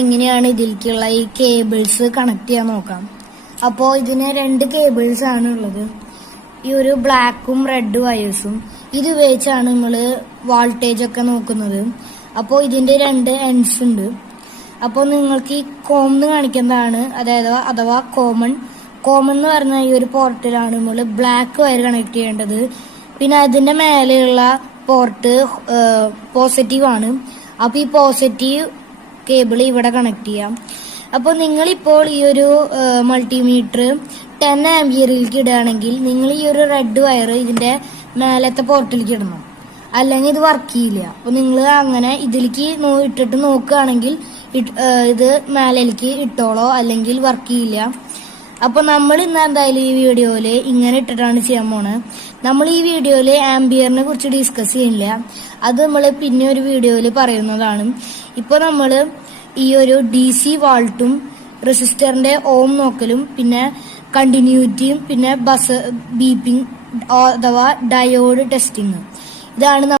എങ്ങനെയാണ് ഇതിലേക്കുള്ള ഈ കേബിൾസ് കണക്ട് ചെയ്യാൻ നോക്കാം. അപ്പോൾ ഇതിന് 2 കേബിൾസ് ആണ് ഉള്ളത്. ഈ ഒരു ബ്ലാക്കും റെഡ് വയേഴ്സും ഇത് ഉപയോഗിച്ചാണ് നിങ്ങൾ വോൾട്ടേജ് ഒക്കെ നോക്കുന്നത്. അപ്പോൾ ഇതിന്റെ 2 എൻഡ്സ് ഉണ്ട്. അപ്പോൾ നിങ്ങൾക്ക് ഈ കോമൺ കാണിക്കുന്നതാണ്, അഥവാ കോമൺ എന്ന് പറഞ്ഞ ഈ ഒരു പോർട്ടിലാണ് നമ്മൾ ബ്ലാക്ക് വയർ കണക്ട് ചെയ്യേണ്ടത്. പിന്നെ അതിന്റെ മേലെയുള്ള പോർട്ട് പോസിറ്റീവ് ആണ്. അപ്പൊ ഈ പോസിറ്റീവ് കേബിൾ ഇവിടെ കണക്ട് ചെയ്യാം. അപ്പോൾ നിങ്ങളിപ്പോൾ ഈ ഒരു മൾട്ടിമീറ്റർ 10 ആംപിയറിലേക്ക് ഇടുകയാണെങ്കിൽ നിങ്ങൾ ഈ ഒരു റെഡ് വയർ ഇതിന്റെ മേലത്തെ പോർട്ടിലേക്ക് ഇടണം, അല്ലെങ്കിൽ ഇത് വർക്ക് ചെയ്യില്ല. അപ്പൊ നിങ്ങൾ അങ്ങനെ ഇതിലേക്ക് ഇട്ടിട്ട് നോക്കുകയാണെങ്കിൽ ഇത് മേലേക്ക് ഇട്ടോളോ, അല്ലെങ്കിൽ വർക്ക് ചെയ്യില്ല. അപ്പൊ നമ്മൾ ഇന്ന് എന്തായാലും ഈ വീഡിയോയില് ഇങ്ങനെ ഇട്ടിട്ടാണ് ചെയ്യാൻ പോണത്. നമ്മൾ ഈ വീഡിയോയില് ആംബിയറിനെ കുറിച്ച് ഡിസ്കസ് ചെയ്യുന്നില്ല, അത് നമ്മൾ പിന്നെ ഒരു വീഡിയോയില് പറയുന്നതാണ്. ഇപ്പൊ നമ്മള് ഈ ഒരു DC വാൾട്ടും റെസിസ്റ്ററിന്റെ ഓം നോക്കലും പിന്നെ കണ്ടിന്യൂറ്റിയും പിന്നെ ബീപ്പിംഗ് അഥവാ ഡയോഡ് ടെസ്റ്റിംഗ്, ഇതാണ്